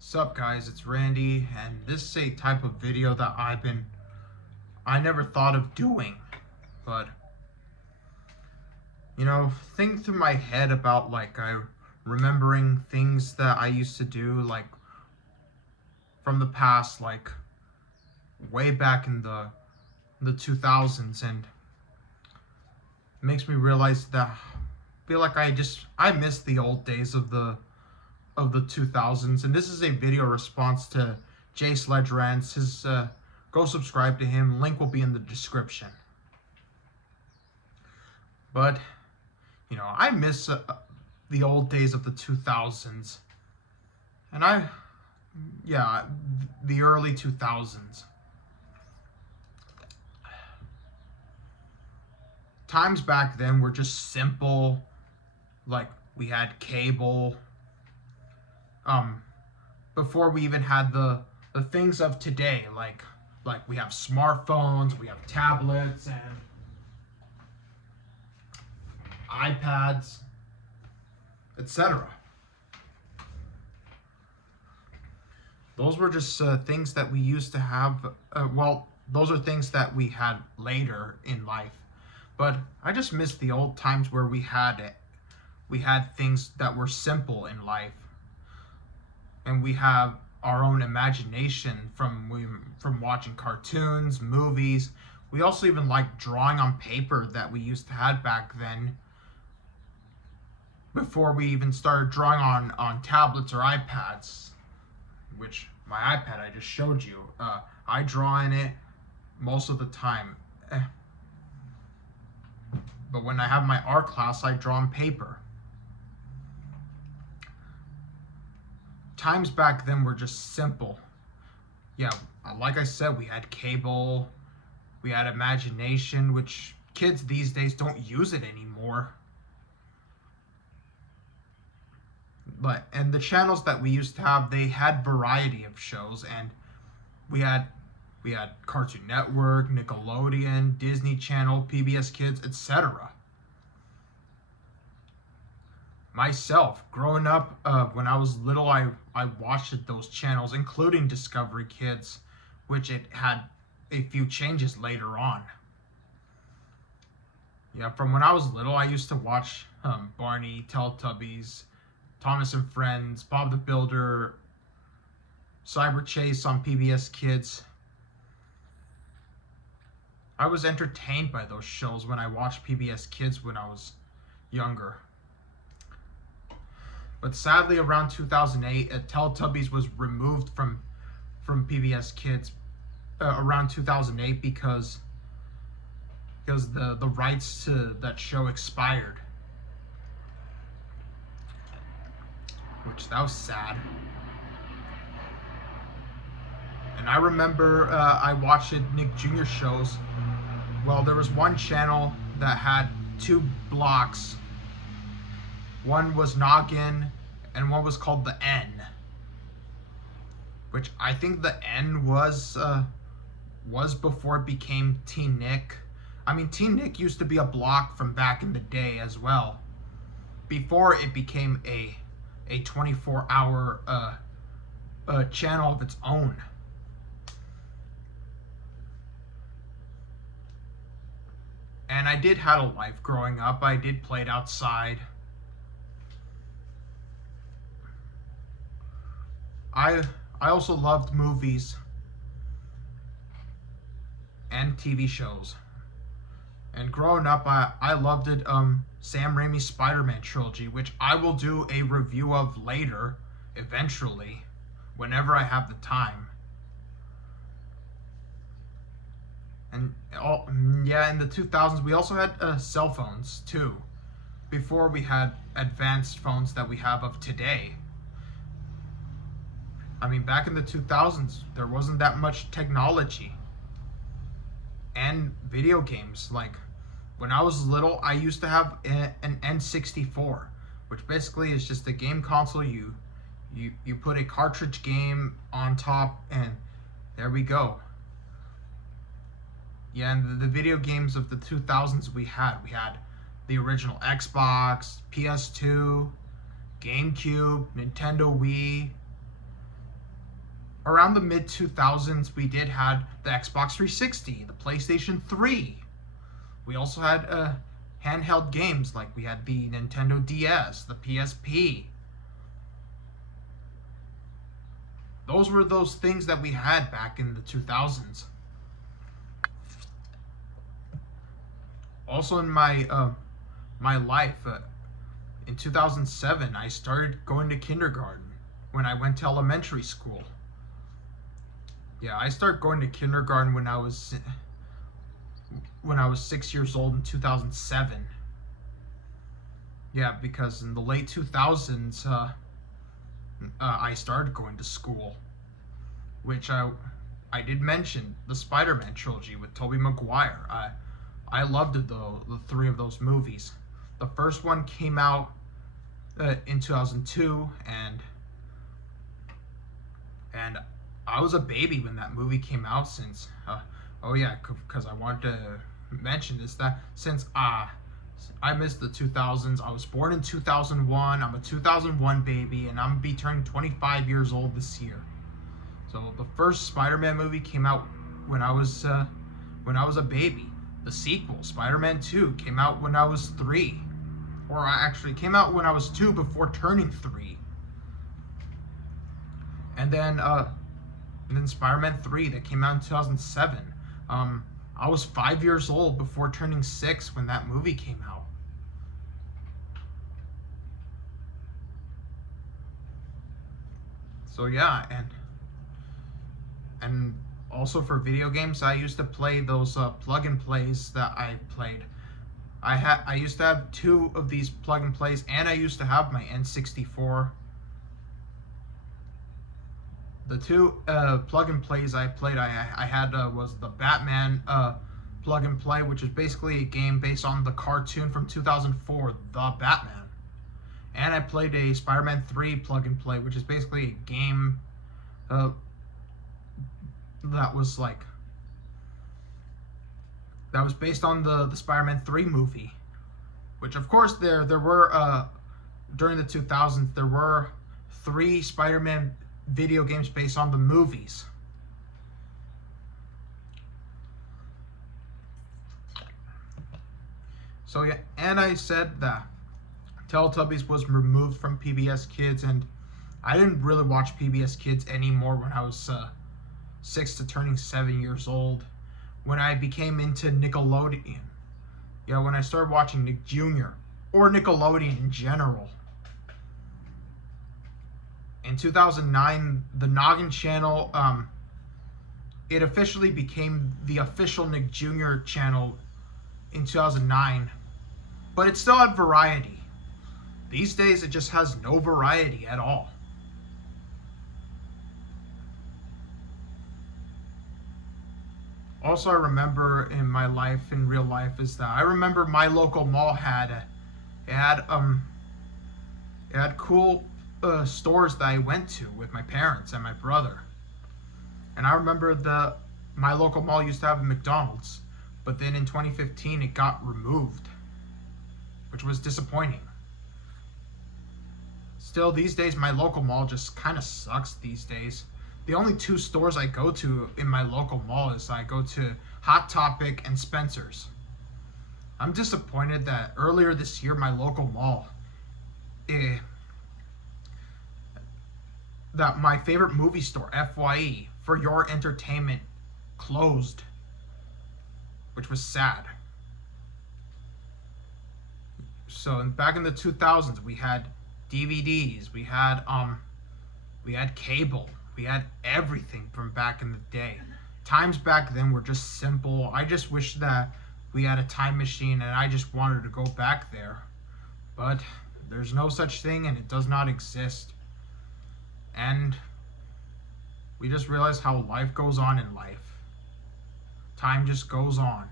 Sup guys, it's Randy, and this is a type of video that I never thought of doing, but think through my head about I remembering things that I used to do from the past, way back in the 2000s, and it makes me realize that I feel like I miss the old days of the 2000s. And this is a video response to Jay Sledge Rants. Go subscribe to him, link will be in the description. But I miss the old days of the 2000s, and the early 2000s. Times back then were just simple. We had cable, before we even had the things of today, like we have smartphones, we have tablets and iPads, etc. Those were just things that we used to have. Those are things that we had later in life. But I just miss the old times where we had things that were simple in life, and we have our own imagination from watching cartoons, movies. We also even like drawing on paper that we used to have back then, before we even started drawing on tablets or iPads, which my iPad I just showed you. I draw in it most of the time. But when I have my art class, I draw on paper. Times back then were just simple. Yeah, like I said, we had cable, we had imagination, which kids these days don't use it anymore. And the channels that we used to have, they had variety of shows, and we had Cartoon Network, Nickelodeon, Disney Channel, PBS Kids, etc. Myself, growing up, when I was little, I watched those channels, including Discovery Kids, which it had a few changes later on. Yeah, from when I was little, I used to watch Barney, Teletubbies, Thomas and Friends, Bob the Builder, Cyber Chase on PBS Kids. I was entertained by those shows when I watched PBS Kids when I was younger. But sadly, around 2008, Teletubbies was removed from PBS Kids around 2008 because the rights to that show expired, which that was sad. And I remember I watched Nick Jr. shows. Well, there was one channel that had two blocks. One was Noggin, and one was called the N, which I think the N was before it became Teen Nick. I mean, Teen Nick used to be a block from back in the day as well, before it became a 24-hour channel of its own. And I did have a life growing up. I did play it outside. I also loved movies and TV shows. And growing up, I loved it. Sam Raimi's Spider-Man trilogy, which I will do a review of later, eventually, whenever I have the time. And in the 2000s, we also had cell phones too, before we had advanced phones that we have of today. I mean, back in the 2000s, there wasn't that much technology and video games. Like, when I was little, I used to have an N64, which basically is just a game console. You put a cartridge game on top, and there we go. Yeah, and the video games of the 2000s we had the original Xbox, PS2, GameCube, Nintendo Wii, around the mid 2000s, we did had the Xbox 360, the PlayStation 3. We also had handheld games, like we had the Nintendo DS, the PSP. Those were those things that we had back in the 2000s. Also in my life, in 2007, I started going to kindergarten when I went to elementary school. Yeah, I started going to kindergarten when I was 6 years old in 2007. Yeah, because in the late 2000s, I started going to school, which I did mention the Spider-Man trilogy with Tobey Maguire. I loved the three of those movies. The first one came out in 2002, and I was a baby when that movie came out. Since because I wanted to mention this, that since I missed the 2000s. I was born in 2001. I'm a 2001 baby, and I'm gonna be turning 25 years old this year. So the first Spider-Man movie came out when I was a baby. The sequel, Spider-Man 2, came out when I was 3. Or I actually came out when I was 2 before turning 3. And then Spider-Man 3 that came out in 2007. I was 5 years old before turning 6 when that movie came out. So yeah, and also for video games, I used to play those plug and plays that I played. I used to have 2 of these plug and plays, and I used to have my N64. The 2 plug and plays I played, I had was the Batman plug and play, which is basically a game based on the cartoon from 2004, The Batman. And I played a Spider-Man 3 plug and play, which is basically a game that was based on the Spider-Man 3 movie, which of course there were during the 2000s there were 3 Spider-Man video games based on the movies. So yeah, and I said that Teletubbies was removed from PBS Kids, and I didn't really watch PBS Kids anymore when I was 6 to turning 7 years old, when I became into Nickelodeon. Yeah, when I started watching Nick Jr. or Nickelodeon in general. In 2009, the Noggin channel, it officially became the official Nick Jr. channel in 2009, but it still had variety. These days, it just has no variety at all. Also, I remember in my life, in real life, is that I remember my local mall had cool stores that I went to with my parents and my brother. And I remember my local mall used to have a McDonald's, but then in 2015 it got removed, which was disappointing. Still, these days my local mall just kind of sucks these days. The only 2 stores I go to in my local mall is I go to Hot Topic and Spencer's. I'm disappointed that earlier this year my local mall, that my favorite movie store, FYE, For Your Entertainment, closed, which was sad. So back in the 2000s, we had DVDs, we had cable, we had everything from back in the day. Times back then were just simple. I just wish that we had a time machine, and I just wanted to go back there. But there's no such thing, and it does not exist. And we just realize how life goes on in life. Time just goes on.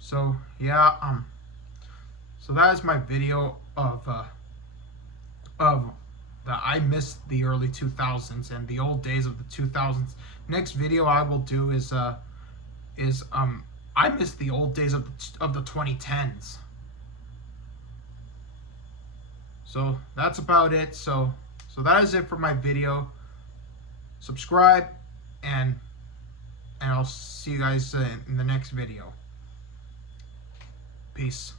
So yeah, so that is my video of that I missed the early 2000s and the old days of the 2000s. Next video I will do is I miss the old days of the 2010s. So that's about it. So that is it for my video. subscribe, and I'll see you guys in the next video. Peace.